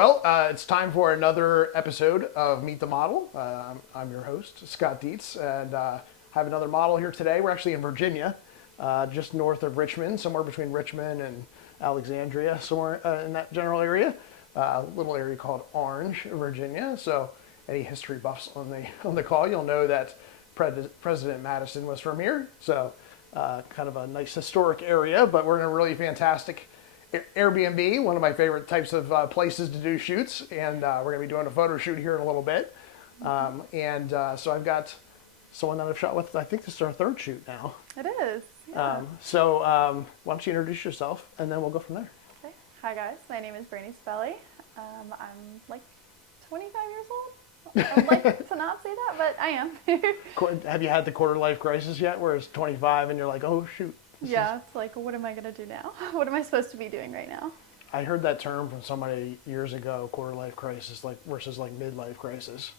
It's time for another episode of Meet the Model. I'm your host, Scott Dietz, and have another model here today. We're actually in Virginia, just north of Richmond, somewhere between Richmond and Alexandria, somewhere in that general area. A little area called Orange, Virginia. So, any history buffs on the call, you'll know that President Madison was from here. So, kind of a nice historic area, but we're in a really fantastic Airbnb, one of my favorite types of places to do shoots, and we're going to be doing a photo shoot here in a little bit. So I've got someone that I've shot with. I think this is our third shoot now. It is. Yeah. Why don't you introduce yourself, and then we'll go from there. Okay. Hi guys, my name is Brandy. I'm like 25 years old. I'd like to not say that, but I am. Have you had the quarter life crisis yet, where it's 25 and you're like, oh shoot? It's like, what am I going to do now? What am I supposed to be doing right now? I heard that term from somebody years ago, quarter life crisis, versus midlife crisis.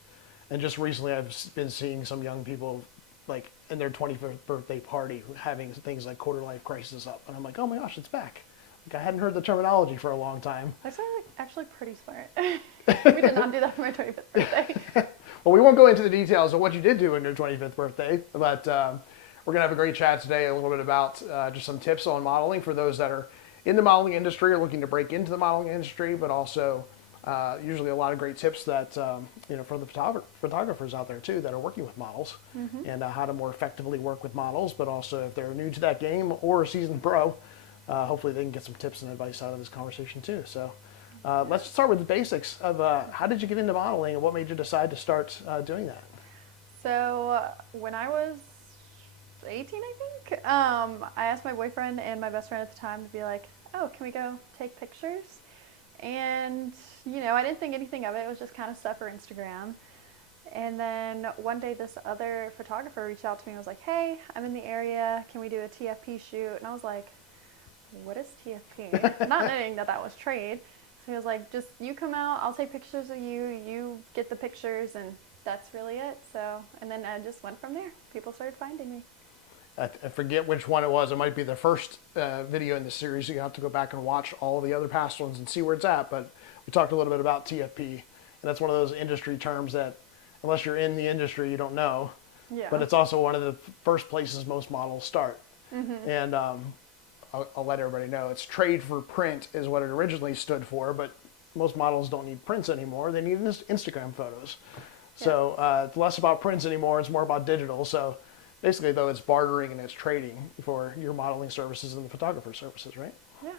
And just recently I've been seeing some young people like in their 25th birthday party having things like quarter life crisis up. And I'm like, oh my gosh, it's back. Like I hadn't heard the terminology for a long time. That's actually pretty smart. We did not do that for my 25th birthday. Well, we won't go into the details of what you did do on your 25th birthday, but we're going to have a great chat today, a little bit about just some tips on modeling for those that are in the modeling industry or looking to break into the modeling industry, but also usually a lot of great tips that, for the photographers out there too that are working with models and how to more effectively work with models, but also if they're new to that game or a seasoned pro, hopefully they can get some tips and advice out of this conversation too. So let's start with the basics of how did you get into modeling and what made you decide to start doing that? So when I was 18, I think, I asked my boyfriend and my best friend at the time to be like, oh, can we go take pictures? And, I didn't think anything of it. It was just kind of stuff for Instagram. And then one day this other photographer reached out to me and was like, hey, I'm in the area. Can we do a TFP shoot? And I was like, what is TFP? Not knowing that was trade. So he was like, just you come out. I'll take pictures of you. You get the pictures. And that's really it. So, and then I just went from there. People started finding me. I forget which one it was. It might be the first video in the series. You have to go back and watch all the other past ones and see where it's at. But we talked a little bit about TFP. And that's one of those industry terms that, unless you're in the industry, you don't know. Yeah. But it's also one of the first places most models start. Mm-hmm. And I'll let everybody know. It's trade for print is what it originally stood for. But most models don't need prints anymore. They need Instagram photos. Yeah. So it's less about prints anymore. It's more about digital. So basically, though, it's bartering and it's trading for your modeling services and the photographer services, right? Yeah.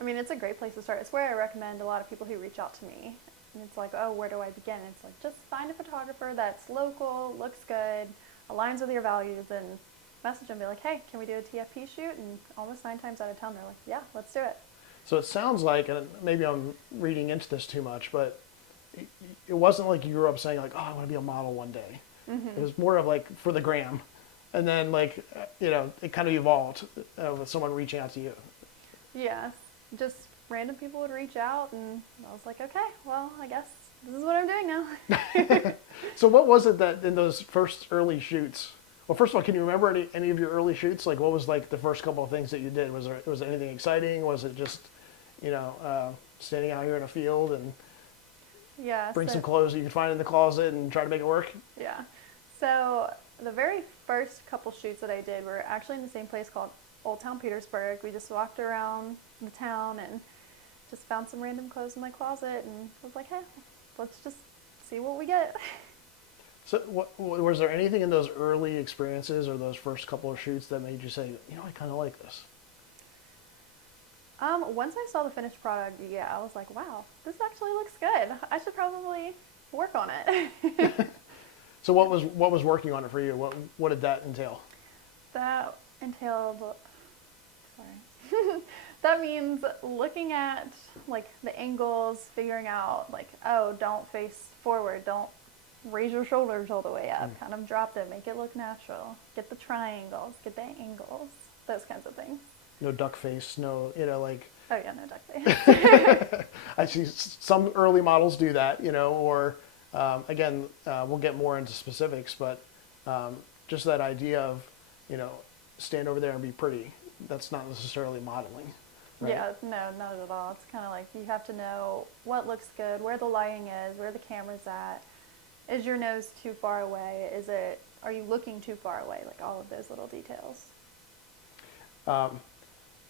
I mean, it's a great place to start. It's where I recommend a lot of people who reach out to me. And it's like, oh, where do I begin? And it's like, just find a photographer that's local, looks good, aligns with your values, and message them and be like, hey, can we do a TFP shoot? And almost 9 times out of 10, they're like, yeah, let's do it. So it sounds like, and maybe I'm reading into this too much, but it wasn't like you grew up saying, like, oh, I want to be a model one day. Mm-hmm. It was more of like for the gram. And then, it kind of evolved with someone reaching out to you. Yes. Just random people would reach out, and I was like, okay, well, I guess this is what I'm doing now. So what was it that in those first early shoots, well, first of all, can you remember any of your early shoots? Like, what was, the first couple of things that you did? Was there anything exciting? Was it just, standing out here in a field and bring some clothes that you could find in the closet and try to make it work? Yeah. So the very first couple shoots that I did were actually in the same place called Old Town Petersburg. We just walked around the town and just found some random clothes in my closet and was like, hey, let's just see what we get. So was there anything in those early experiences or those first couple of shoots that made you say, I kind of like this? Once I saw the finished product, I was like, wow, this actually looks good. I should probably work on it. So what was working on it for you? What did that entail? That entailed, that means looking at the angles, figuring out oh, don't face forward, don't raise your shoulders all the way up, kind of drop them, make it look natural, get the triangles, get the angles, those kinds of things. No duck face, no, Oh yeah, no duck face. I see some early models do that, or again, we'll get more into specifics, but just that idea of, stand over there and be pretty, that's not necessarily modeling. right? Yeah, no, not at all. It's kind of like you have to know what looks good, where the lighting is, where the camera's at. Is your nose too far away? Are you looking too far away? Like all of those little details.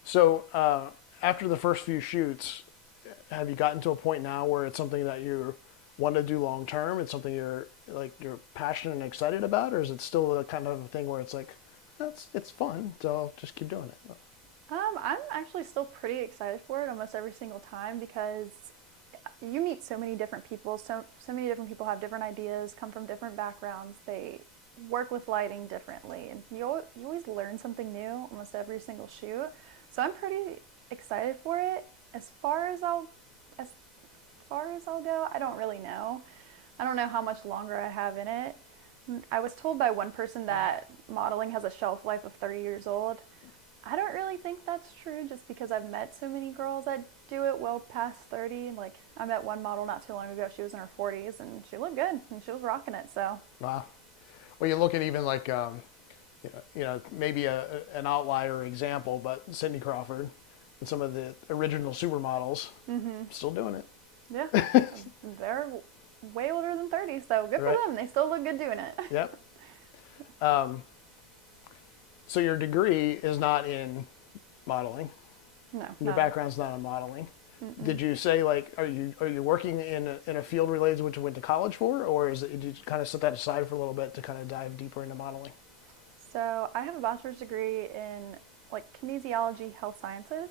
So after the first few shoots, have you gotten to a point now where it's something that you want to do long term? It's something you're passionate and excited about, or is it still the kind of thing where it's like, it's fun, so I'll just keep doing it? I'm actually still pretty excited for it almost every single time because you meet so many different people. So many different people have different ideas, come from different backgrounds. They work with lighting differently, and you always learn something new almost every single shoot. So I'm pretty excited for it. As far as I'll go, I don't really know. I don't know how much longer I have in it. I was told by one person that modeling has a shelf life of 30 years old. I don't really think that's true just because I've met so many girls that do it well past 30. Like, I met one model not too long ago. She was in her 40s and she looked good and she was rocking it. So, Wow. Well, you look at even like, maybe an outlier example, but Cindy Crawford and some of the original supermodels still doing it. yeah, they're way older than 30, so good Right. for them. They still look good doing it. Yep. So your degree is not in modeling. No, Your not- background's not in modeling. Did you say like, are you working in a field related to what you went to college for, or did you kind of set that aside for a little bit to kind of dive deeper into modeling? So I have a bachelor's degree in like kinesiology, health sciences,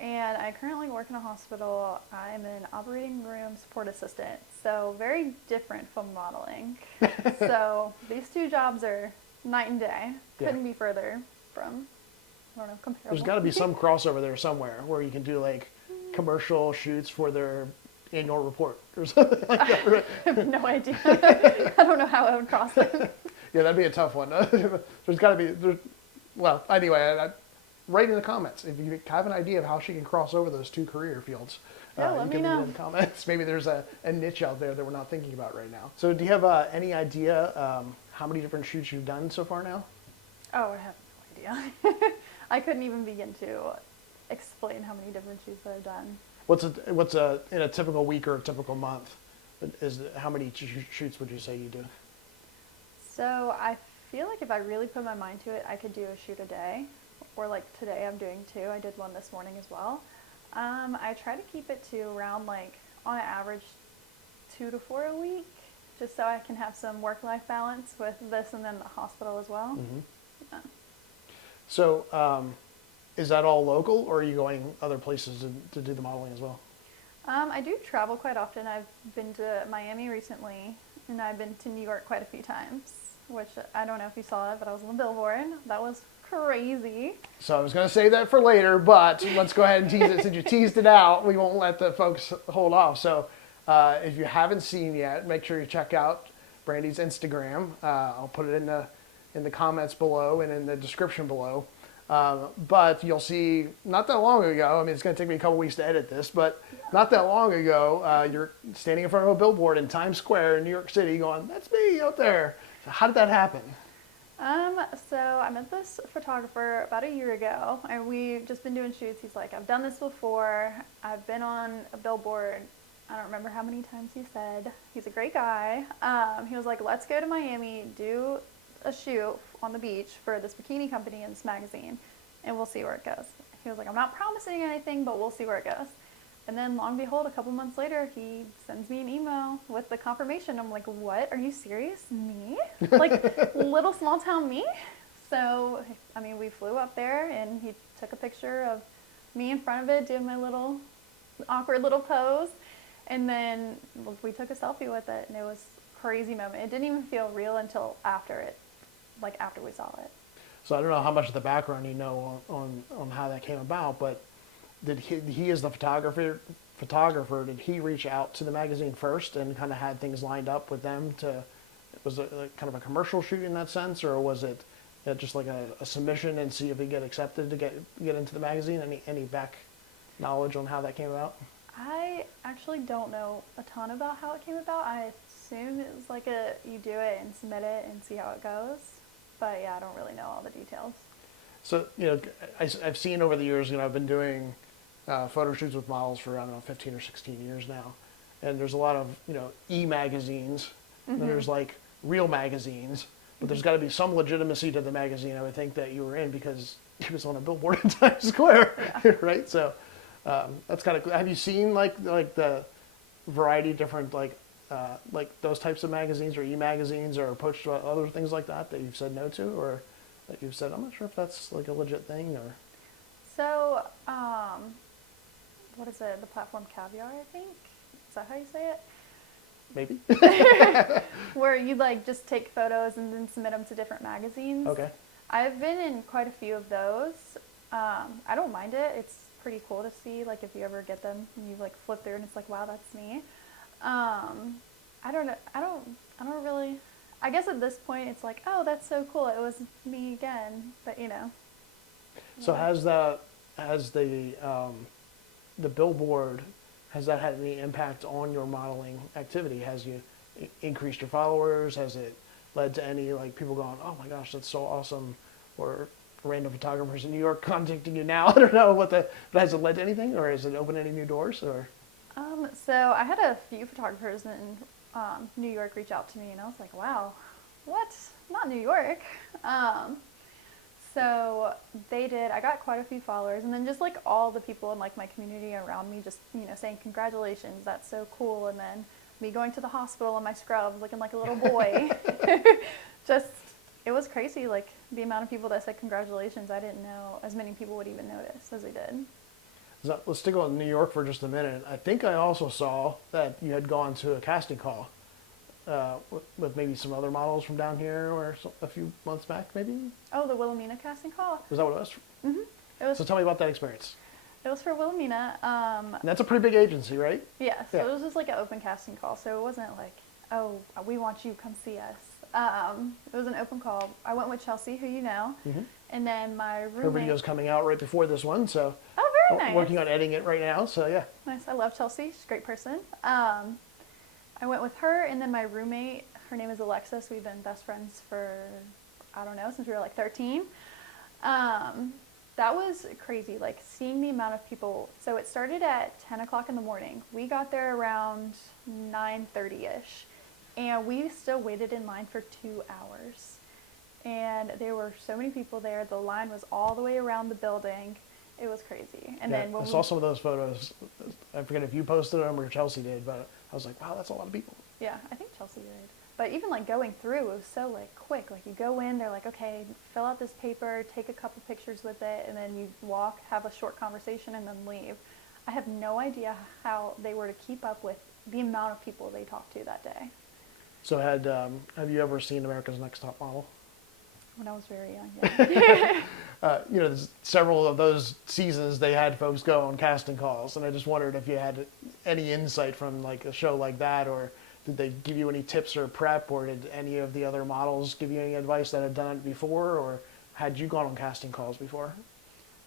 and I currently work in a hospital. I'm an operating room support assistant, so very different from modeling. So these two jobs are night and day. Yeah. Couldn't be further from, I don't know, comparable. There's got to be some crossover there somewhere where you can do like commercial shoots for their annual report or something like that. Right? I have no idea. I don't know how I would cross them. Yeah, that'd be a tough one. There's got to be. Well, anyway, write in the comments if you have an idea of how she can cross over those two career fields. Yeah, let you me can leave know. it in the comments. Maybe there's a niche out there that we're not thinking about right now. So, do you have any idea how many different shoots you've done so far now? Oh, I have no idea. I couldn't even begin to explain how many different shoots I've done. What's in a typical week or a typical month? How many shoots would you say you do? So I feel like if I really put my mind to it, I could do a shoot a day. Or like today I'm doing two. I did one this morning as well. I try to keep it to around like on average 2 to 4 a week, just so I can have some work-life balance with this and then the hospital as well. Yeah. So, is that all local, or are you going other places to do the modeling as well? I do travel quite often. I've been to Miami recently, and I've been to New York quite a few times, which I don't know if you saw it, but I was on the billboard. That was crazy. So I was going to save that for later, but let's go ahead and tease it. Since you teased it out, we won't let the folks hold off. So if you haven't seen yet, make sure you check out Brandy's Instagram. I'll put it in the comments below and in the description below. But you'll see not that long ago, I mean, it's going to take me a couple weeks to edit this, but not that long ago, you're standing in front of a billboard in Times Square in New York City going, that's me out there. So how did that happen? So I met this photographer about a year ago, and we've just been doing shoots. He's like, I've done this before. I've been on a billboard. I don't remember how many times he said. He's a great guy. He was like, let's go to Miami, do a shoot on the beach for this bikini company in this magazine, and we'll see where it goes. He was like, I'm not promising anything, but we'll see where it goes. And then, long and behold, a couple months later, he sends me an email with the confirmation. I'm like, what? Are you serious? Me? Like, little small town me? So, I mean, we flew up there, and he took a picture of me in front of it, doing my little awkward little pose. And then we took a selfie with it, and it was a crazy moment. It didn't even feel real until after we saw it. So I don't know how much of the background you know on how that came about, but did he as the photographer, did he reach out to the magazine first and kind of had things lined up with them was it kind of a commercial shoot in that sense, or was it just like a submission and see if he get accepted to get into the magazine? Any back knowledge on how that came about? I actually don't know a ton about how it came about. I assume it was like you do it and submit it and see how it goes. But yeah, I don't really know all the details. So, I've seen over the years, I've been doing photo shoots with models for, I don't know, 15 or 16 years now. And there's a lot of, e-magazines, and then there's like real magazines, but there's got to be some legitimacy to the magazine, I would think, that you were in because it was on a billboard in Times Square, right? So that's kind of cool. Have you seen like the variety of different like those types of magazines or e-magazines or approached other things like that you've said no to, or that you've said, I'm not sure if that's like a legit thing, or? So, what is it? The platform Caviar, I think? Is that how you say it? Maybe. Where you like just take photos and then submit them to different magazines. Okay. I've been in quite a few of those. I don't mind it. It's pretty cool to see, like, if you ever get them and you like flip through and it's like, wow, that's me. I don't know. I don't really. I guess at this point it's like, oh, that's so cool. It was me again. But So yeah. has the billboard, has that had any impact on your modeling activity? Has you increased your followers? Has it led to any like people going, oh my gosh, that's so awesome, or random photographers in New York contacting you now? I don't know but has it led to anything, or has it opened any new doors, or? So I had a few photographers in New York reach out to me, and I was like, wow, what? Not New York. So they did. I got quite a few followers, and then just like all the people in like my community around me, just saying congratulations, that's so cool. And then me going to the hospital in my scrubs, looking like a little boy. Just it was crazy, like the amount of people that said congratulations. I didn't know as many people would even notice as they did. So let's stick on New York for just a minute. I think I also saw that you had gone to a casting call with maybe some other models from down here, or a few months back, maybe? Oh, the Wilhelmina casting call. Was that what it was? Mm-hmm. It was. So tell me about that experience. It was for Wilhelmina. And that's a pretty big agency, right? Yeah, so Yeah. it was just like an open casting call. So it wasn't like, oh, we want you, come see us. It was an open call. I went with Chelsea, who you know, and then my roommate. Her video's coming out right before this one, so Oh, very nice. working on editing it right now, so yeah. Nice. I love Chelsea. She's a great person. I went with her, and then my roommate. Her name is Alexis. We've been best friends for, I don't know, since we were like 13. That was crazy, like seeing the amount of people. So it started at 10 o'clock in the morning. We got there around 9:30ish, and we still waited in line for 2 hours. And there were so many people there. The line was all the way around the building. It was crazy. And then when I saw some of those photos. I forget if you posted them or Chelsea did, but I was like, wow, that's a lot of people. Yeah, I think Chelsea did. But even like going through, it was so like quick. Like you go in, they're like, okay, fill out this paper, take a couple pictures with it, and then you walk, have a short conversation, and then leave. I have no idea how they were to keep up with the amount of people they talked to that day. So have you ever seen America's Next Top Model? When I was very young, yeah. There's several of those seasons they had folks go on casting calls, and I just wondered if you had any insight from like a show like that, or did they give you any tips or prep, or did any of the other models give you any advice that had done it before, or had you gone on casting calls before?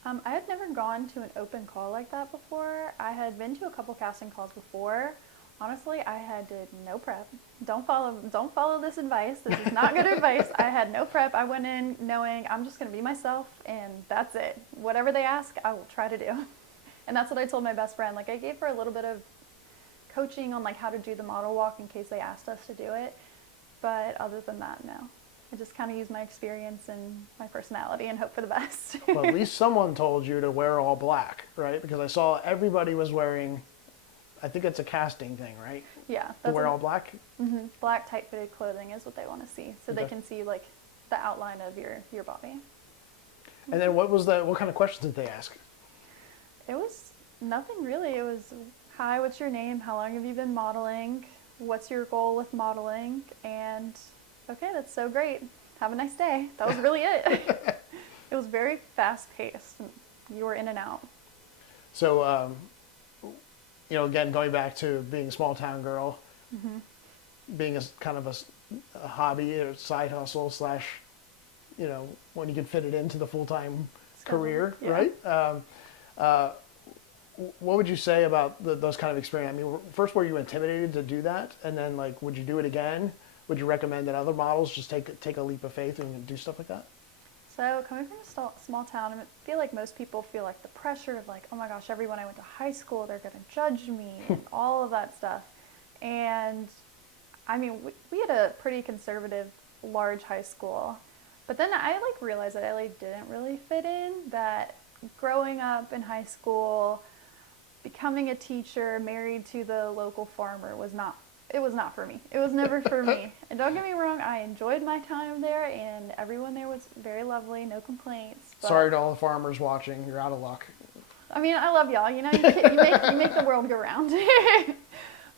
I had never gone to an open call like that before. I had been to a couple casting calls before. Honestly, I did no prep. Don't follow this advice. This is not good advice. I had no prep. I went in knowing I'm just going to be myself, and that's it. Whatever they ask, I will try to do. And that's what I told my best friend. Like I gave her a little bit of coaching on like how to do the model walk in case they asked us to do it. But other than that, no. I just kind of use my experience and my personality and hope for the best. Well, at least someone told you to wear all black, right? Because I saw everybody was wearing, I think it's a casting thing, right? Yeah. To wear all black? Mm-hmm. Black tight-fitted clothing is what they want to see. So Okay. they can see like the outline of your body. And then what kind of questions did they ask? It was nothing really. It was, hi, what's your name? How long have you been modeling? What's your goal with modeling? And okay, that's so great. Have a nice day. That was really it. It was very fast-paced. You were in and out. So, again, going back to being a small town girl, being a kind of a hobby or side hustle / when you can fit it into the full-time career, Yeah. right? What would you say about those kind of experiences? I mean, first, were you intimidated to do that? And then, like, would you do it again? Would you recommend that other models just take a leap of faith and do stuff like that? So coming from a small town, I feel like most people feel like the pressure of like, oh my gosh, everyone I went to high school, they're going to judge me and all of that stuff. And I mean, we had a pretty conservative, large high school. But then I like realized that I like didn't really fit in, that growing up in high school, becoming a teacher, married to the local farmer was not for me. It was never for me. And don't get me wrong, I enjoyed my time there, and everyone there was very lovely, no complaints. But, Sorry to all the farmers watching. You're out of luck. I mean, I love y'all. You know, you make the world go round.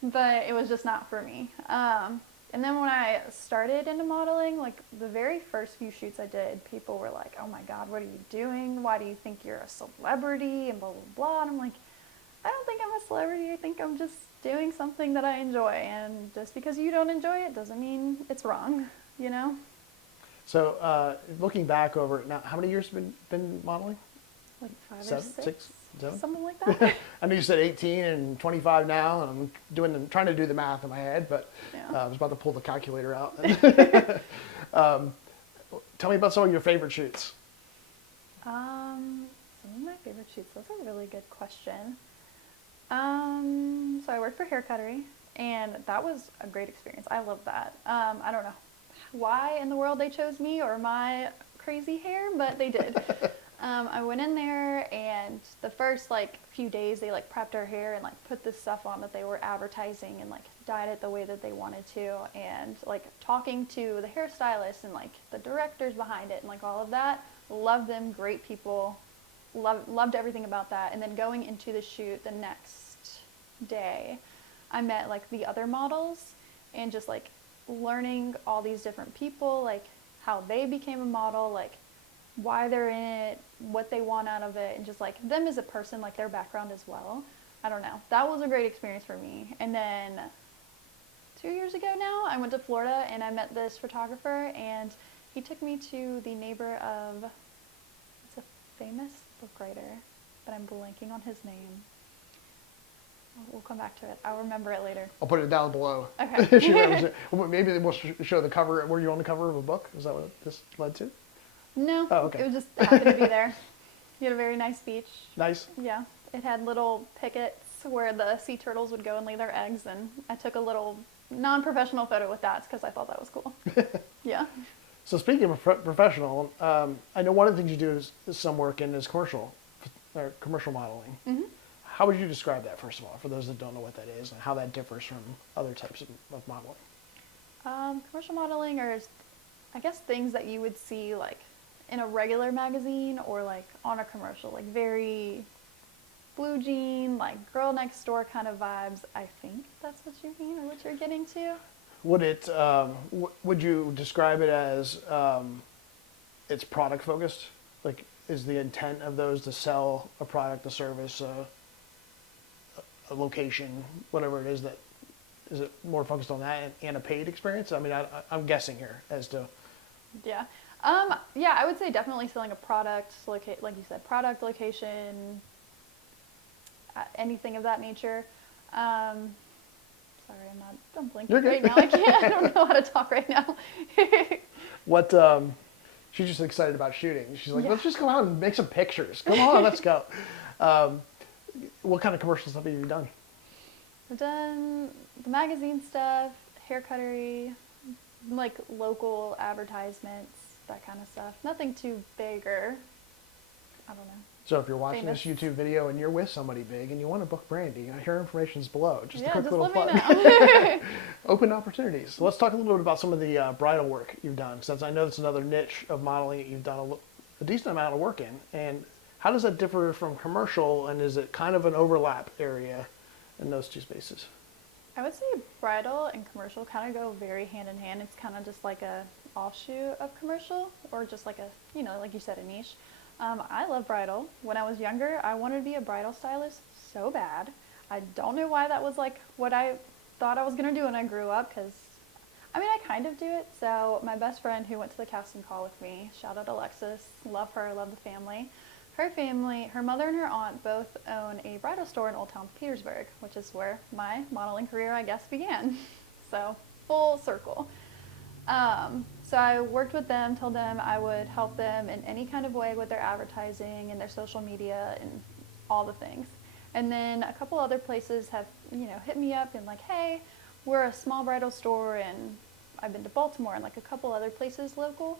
But it was just not for me. And then when I started into modeling, like the very first few shoots I did, people were like, oh my God, what are you doing? Why do you think you're a celebrity? And blah, blah, blah. And I'm like, I don't think I'm a celebrity. I think I'm just doing something that I enjoy. And just because you don't enjoy it doesn't mean it's wrong, you know? So looking back over it now, how many years have you been modeling? Like 5 or Seven, 6? six, seven? Something like that. I know you said 18 and 25 now, and I'm trying to do the math in my head, but Yeah. I was about to pull the calculator out. Tell me about some of your favorite shoots. Some of my favorite shoots. That's a really good question. So I worked for Hair Cuttery, and that was a great experience. I love that. I don't know why in the world they chose me or my crazy hair, but they did. I went in there, and the first like few days they like prepped our hair and like put this stuff on that they were advertising and like dyed it the way that they wanted to, and like talking to the hairstylist and like the directors behind it and like all of that. Loved them, great people. Loved everything about that. And then going into the shoot the next day, I met like the other models, and just like learning all these different people, like how they became a model, like why they're in it, what they want out of it, and just like them as a person, like their background as well. I don't know. That was a great experience for me. And then 2 years ago now, I went to Florida and I met this photographer, and he took me to the neighbor of, it's a famous book writer, but I'm blanking on his name. We'll come back to it. I'll remember it later. I'll put it down below. Okay. Maybe we'll show the cover. Were you on the cover of a book? Is that what this led to? No. Oh, okay. It was just happened to be there. You had a very nice beach. Nice. Yeah. It had little pickets where the sea turtles would go and lay their eggs, and I took a little non-professional photo with that because I thought that was cool. Yeah. So speaking of professional, I know one of the things you do is some work in is commercial modeling. Mm-hmm. How would you describe that, first of all, for those that don't know what that is, and how that differs from other types of modeling? Commercial modeling are, I guess, things that you would see like in a regular magazine or like on a commercial, like very blue jean, like girl next door kind of vibes. I think that's what you mean or what you're getting to. Would it? Would you describe it as it's product focused? Like, is the intent of those to sell a product, a service, a location, whatever it is? That is it more focused on that and a paid experience? I mean, I'm guessing here as to. Yeah. Yeah, I would say definitely selling a product, like you said, product, location, anything of that nature. Sorry, I'm blinking right now. I don't know how to talk right now. What, she's just excited about shooting. She's like, let's just go out and make some pictures. Come on, let's go. What kind of commercial stuff have you done? I've done the magazine stuff, hair cuttery, like local advertisements, that kind of stuff. Nothing too big or, I don't know. So if you're watching this YouTube video and you're with somebody big and you want to book Brandy, her information's below. Just a quick just little let plug. me know. Open opportunities. So let's talk a little bit about some of the bridal work you've done, since I know that's another niche of modeling that you've done a decent amount of work in. And how does that differ from commercial, and is it kind of an overlap area in those two spaces? I would say bridal and commercial kind of go very hand in hand. It's kind of just like a offshoot of commercial, or just like a, like you said, a niche. I love bridal. When I was younger, I wanted to be a bridal stylist so bad. I don't know why that was like what I thought I was going to do when I grew up, because, I mean, I kind of do it. So my best friend who went to the casting call with me, shout out Alexis, love her, love the family. Her family, her mother and her aunt both own a bridal store in Old Town Petersburg, which is where my modeling career, I guess, began. So full circle. So I worked with them, told them I would help them in any kind of way with their advertising and their social media and all the things. And then a couple other places have, hit me up and like, hey, we're a small bridal store, and I've been to Baltimore and like a couple other places local.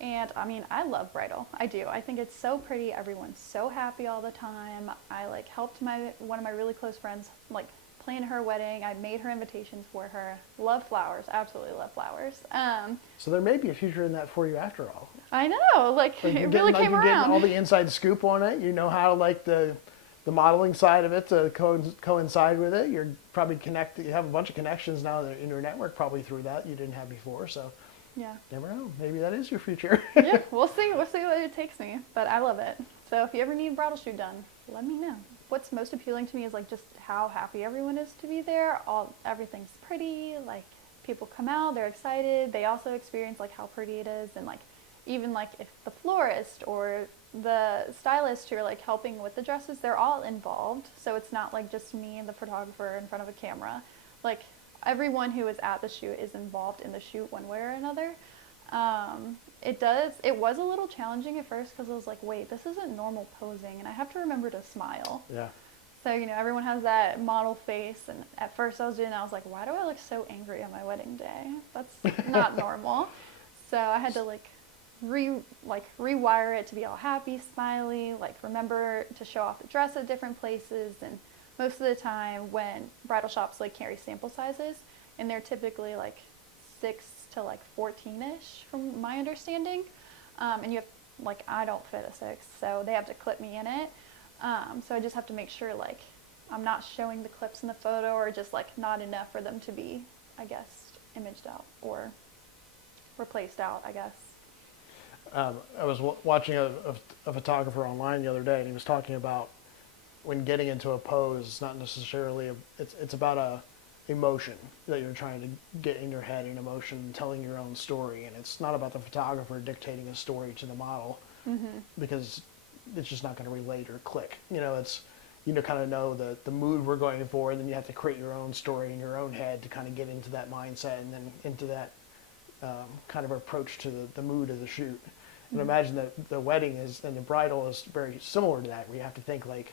And I mean, I love bridal. I do. I think it's so pretty. Everyone's so happy all the time. I like helped one of my really close friends like plan her wedding. I made her invitations for her. Love flowers. Absolutely love flowers. So there may be a future in that for you after all. I know. Like it really came you're around. Getting all the inside scoop on it. You know how like the modeling side of it to coincide with it. You're probably You have a bunch of connections now in your network probably through that you didn't have before. So yeah. Never know. Maybe that is your future. Yeah, we'll see. We'll see what it takes me. But I love it. So if you ever need a bridal shoot done, let me know. What's most appealing to me is like just how happy everyone is to be there. Everything's pretty. Like people come out, they're excited. They also experience like how pretty it is, and like even like if the florist or the stylist who are like helping with the dresses, they're all involved. So it's not like just me and the photographer in front of a camera. Like everyone who is at the shoot is involved in the shoot one way or another. It was a little challenging at first because I was like, wait, this isn't normal posing, and I have to remember to smile. Yeah. So, everyone has that model face, and at first I was like, why do I look so angry on my wedding day? That's not normal. So I had to rewire it to be all happy, smiley, like remember to show off the dress at different places. And most of the time when bridal shops like carry sample sizes, and they're typically like 6 to like 14-ish from my understanding, and you have like I don't fit a 6, so they have to clip me in it. So I just have to make sure like I'm not showing the clips in the photo, or just like not enough for them to be, I guess, imaged out or replaced out, I guess. I was watching a photographer online the other day, and he was talking about when getting into a pose, it's not necessarily it's about a emotion that you're trying to get in your head, an emotion, telling your own story, and it's not about the photographer dictating a story to the model, because it's just not going to relate or click. It's kind of know the mood we're going for, and then you have to create your own story in your own head to kind of get into that mindset and then into that kind of approach to the mood of the shoot. And imagine that the wedding and the bridal is very similar to that, where you have to think like,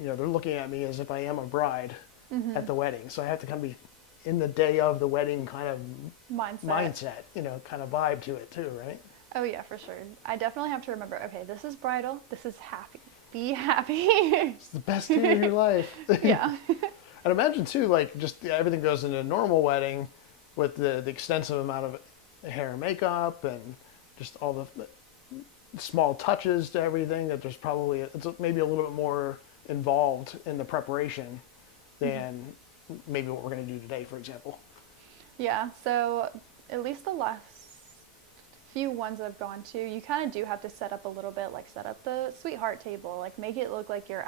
they're looking at me as if I am a bride at the wedding. So I have to kind of be in the day of the wedding kind of mindset, kind of vibe to it too, right? Oh yeah, for sure. I definitely have to remember, okay, this is bridal, this is happy. Be happy. It's the best day of your life. Yeah. And imagine too, like just everything goes into a normal wedding with the extensive amount of hair and makeup and just all the small touches to everything, that there's probably, it's maybe a little bit more involved in the preparation than maybe what we're going to do today, for example. Yeah, so at least the last few ones I've gone to, you kind of do have to set up a little bit, like set up the sweetheart table, like make it look like you're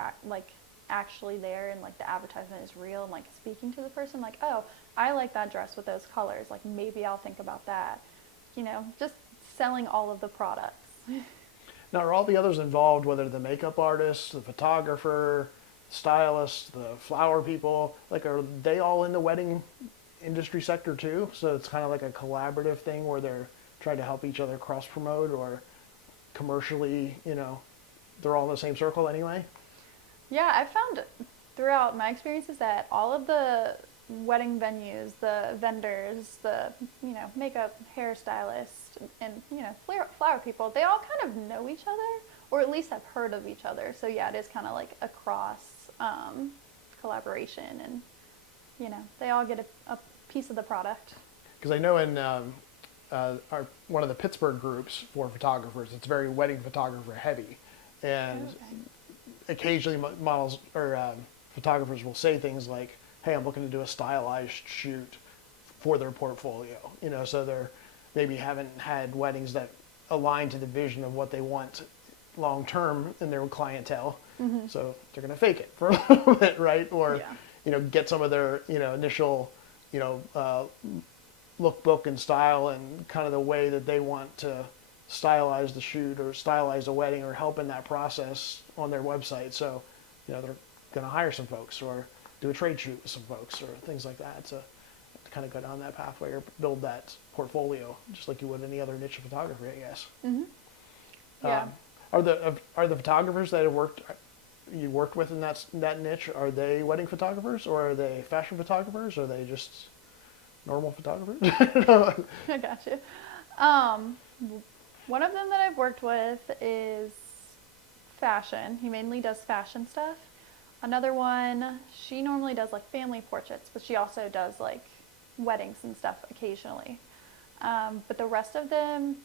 actually there, and like the advertisement is real, and like speaking to the person, like, oh, I like that dress with those colors, like maybe I'll think about that, just selling all of the products. Now, are all the others involved, whether the makeup artist, the photographer, stylist, the flower people, like are they all in the wedding industry sector too? So it's kind of like a collaborative thing where they're trying to help each other cross promote, or commercially, they're all in the same circle anyway? Yeah, I've found throughout my experiences that all of the wedding venues, the vendors, the, makeup, hairstylists, and, flower people, they all kind of know each other, or at least have heard of each other. So yeah, it is kind of like a cross collaboration, and, they all get a piece of the product. Because I know in one of the Pittsburgh groups for photographers, it's very wedding photographer heavy, and occasionally models or photographers will say things like, hey, I'm looking to do a stylized shoot for their portfolio, so they're maybe haven't had weddings that align to the vision of what they want long term in their clientele, so they're going to fake it for a little bit, right? Or get some of their initial lookbook and style and kind of the way that they want to stylize the shoot or stylize the wedding, or help in that process on their website. So they're going to hire some folks or do a trade shoot with some folks or things like that to kind of go down that pathway or build that portfolio, just like you would any other niche of photography, I guess. Yeah. Are the photographers that you worked with in that niche, are they wedding photographers, or are they fashion photographers, or are they just normal photographers? I got you. Um, One of them that I've worked with is fashion. He mainly does fashion stuff. Another one, she normally does like family portraits, but she also does like weddings and stuff occasionally. But the rest of them,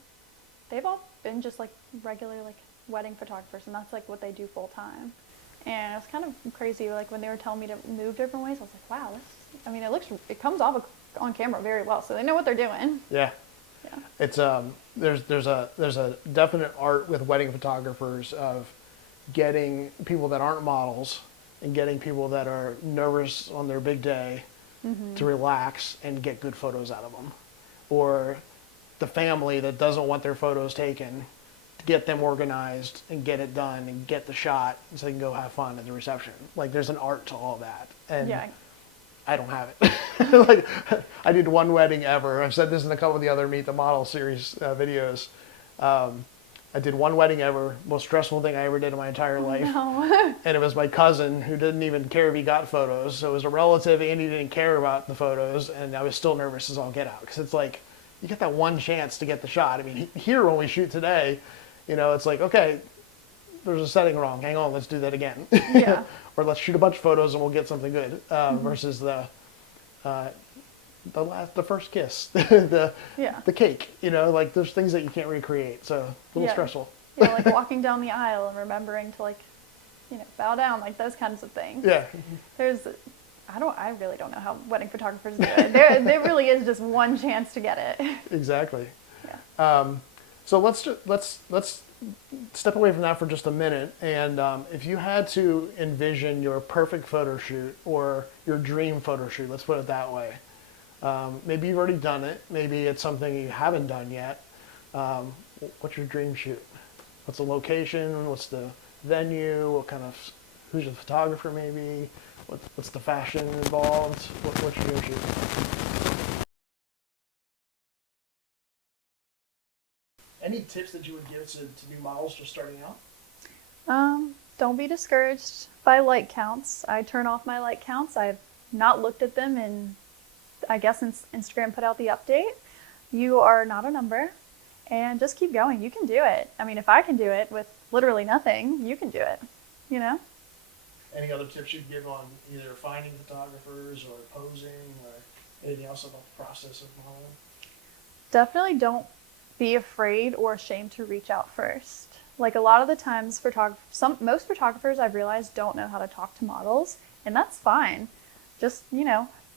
they've all been just like regular like wedding photographers, and that's like what they do full time. And it was kind of crazy, like when they were telling me to move different ways, I was like, wow, it comes off on camera very well, so they know what they're doing. Yeah. Yeah. It's there's a definite art with wedding photographers of getting people that aren't models and getting people that are nervous on their big day to relax and get good photos out of them, or the family that doesn't want their photos taken, to get them organized and get it done and get the shot so they can go have fun at the reception. Like there's an art to all that, and Yeah. I don't have it. Like, I did one wedding ever. I've said this in a couple of the other Meet the Model series videos. I did one wedding ever, most stressful thing I ever did in my entire life. No. And it was my cousin who didn't even care if he got photos. So it was a relative and he didn't care about the photos. And I was still nervous as all get out. Because it's like, you get that one chance to get the shot. I mean, here when we shoot today, it's like, okay, there's a setting wrong. Hang on, let's do that again. Yeah. Or let's shoot a bunch of photos and we'll get something good. Versus the first kiss, the cake. Like there's things that you can't recreate. So a little stressful. Yeah, like walking down the aisle and remembering to bow down, like those kinds of things. Yeah. I really don't know how wedding photographers do it. There really is just one chance to get it. Exactly. Yeah. So let's step away from that for just a minute. And if you had to envision your perfect photo shoot or your dream photo shoot, let's put it that way. Maybe you've already done it. Maybe it's something you haven't done yet. What's your dream shoot? What's the location? What's the venue? Who's the photographer maybe? What's the fashion involved? What's your dream shoot? Any tips that you would give to new models just starting out? Don't be discouraged by like counts. I turn off my like counts. I've not looked at them, and I guess since Instagram put out the update, you are not a number, and just keep going. You can do it. I mean, if I can do it with literally nothing, you can do it, Any other tips you'd give on either finding photographers or posing or anything else about the process of modeling? Definitely don't be afraid or ashamed to reach out first. Like a lot of the times most photographers I've realized don't know how to talk to models, and that's fine. Just,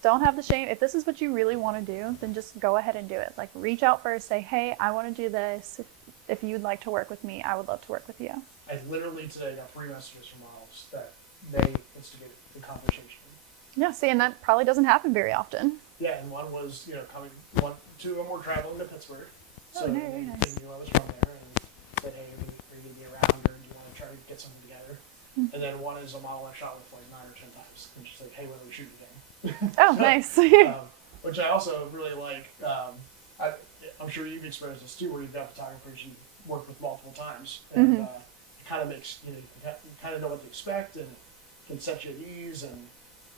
don't have the shame. If this is what you really want to do, then just go ahead and do it. Like reach out first, say, hey, I want to do this. If you'd like to work with me, I would love to work with you. I literally today got 3 messages from models that they instigated the conversation. Yeah, see, and that probably doesn't happen very often. Yeah, and one was, two of them were traveling to Pittsburgh. So very nice. They knew I was from there and said, hey, are you going to be around or do you want to try to get something together? And then one is a model I shot with like 9 or 10 times. And she's like, hey, when are we shooting again? Oh, nice. Which I also really like. I'm sure you've experienced this too, where you've got photographers you've worked with multiple times. And it kind of makes, you kind of know what to expect and can set you at ease and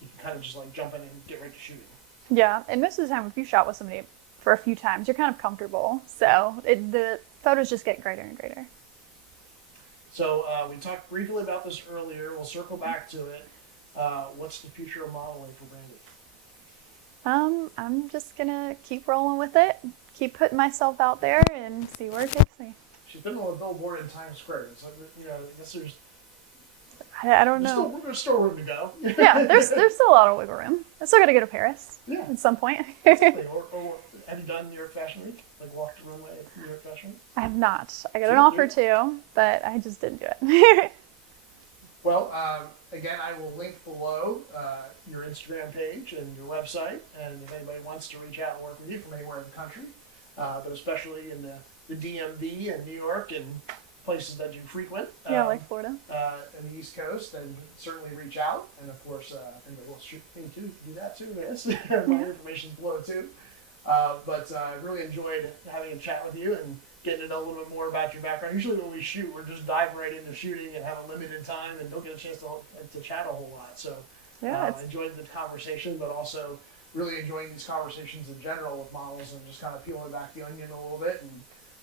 you can kind of just like jump in and get right to shooting. Yeah, and most of the time if you shot with somebody for a few times, you're kind of comfortable. So the photos just get greater and greater. So we talked briefly about this earlier. We'll circle back to it. What's the future of modeling for Brandy? I'm just gonna keep rolling with it, keep putting myself out there, and see where it takes me. She's been on a billboard in Times Square. So, I guess there's. I don't know. There's still room to go. Yeah, there's still a lot of wiggle room. I still got to go to Paris. Yeah. At some point. Or have you done New York Fashion Week? Like walked the runway at New York Fashion Week? I have not. I got an offer to, but I just didn't do it. Well, again, I will link below your Instagram page and your website, and if anybody wants to reach out and work with you from anywhere in the country, but especially in the DMV and New York and places that you frequent. Yeah, like Florida. In the East Coast, then certainly reach out. And of course, I think we'll shoot thing too, do that too, yes. My information's below too. But I really enjoyed having a chat with you and getting to know a little bit more about your background. Usually when we shoot, we're just diving right into shooting and have a limited time and don't get a chance to chat a whole lot. So I enjoyed the conversation, but also really enjoying these conversations in general with models and just kind of peeling back the onion a little bit and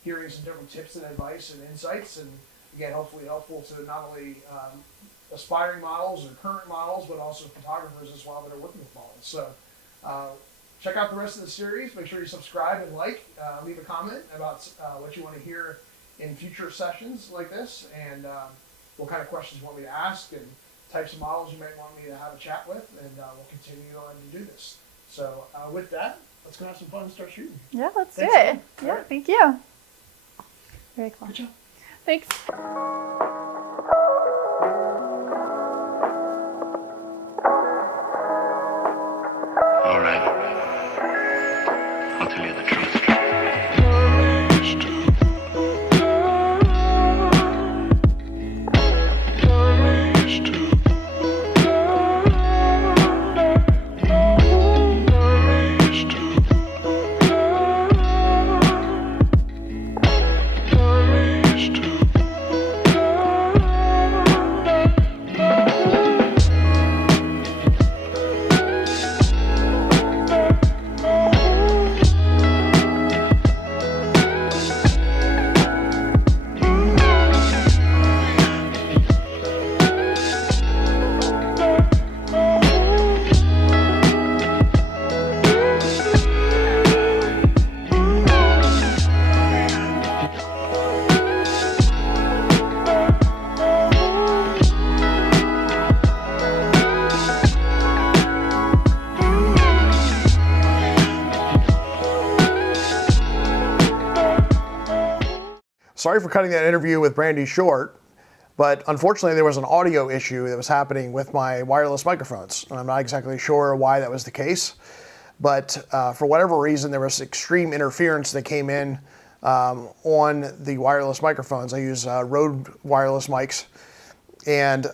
hearing some different tips and advice and insights. And again, hopefully helpful to not only aspiring models or current models, but also photographers as well that are working with models. So check out the rest of the series. Make sure you subscribe and like. Leave a comment about what you want to hear in future sessions like this, and what kind of questions you want me to ask, and types of models you might want me to have a chat with, and we'll continue on to do this. So with that, let's go have some fun and start shooting. Yeah, let's do Thanks, it. Em. Yeah, Right. thank you. Very cool. Good job. Thanks. All right. I'll tell you the truth. Sorry for cutting that interview with Brandy short, but unfortunately there was an audio issue that was happening with my wireless microphones. And I'm not exactly sure why that was the case, but for whatever reason there was extreme interference that came in on the wireless microphones. I use Rode wireless mics, and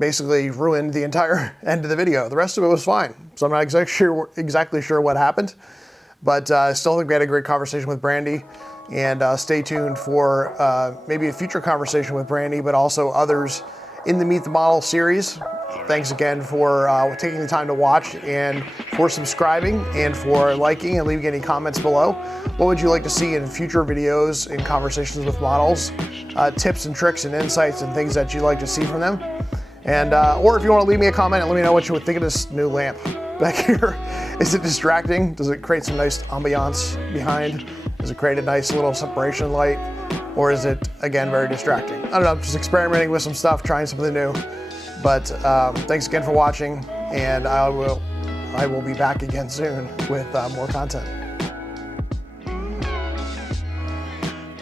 basically ruined the entire end of the video. The rest of it was fine, so I'm not exactly sure what happened, but I still think we had a great conversation with Brandy. And stay tuned for maybe a future conversation with Brandy, but also others in the Meet the Model series. Thanks again for taking the time to watch, and for subscribing, and for liking and leaving any comments below. What would you like to see in future videos and conversations with models? Tips and tricks and insights and things that you'd like to see from them. And or if you want to leave me a comment and let me know what you would think of this new lamp back here. Is it distracting? Does it create some nice ambiance behind? Does it create a nice little separation light? Or is it, again, very distracting? I don't know, just experimenting with some stuff, trying something new. But thanks again for watching, and I will be back again soon with more content.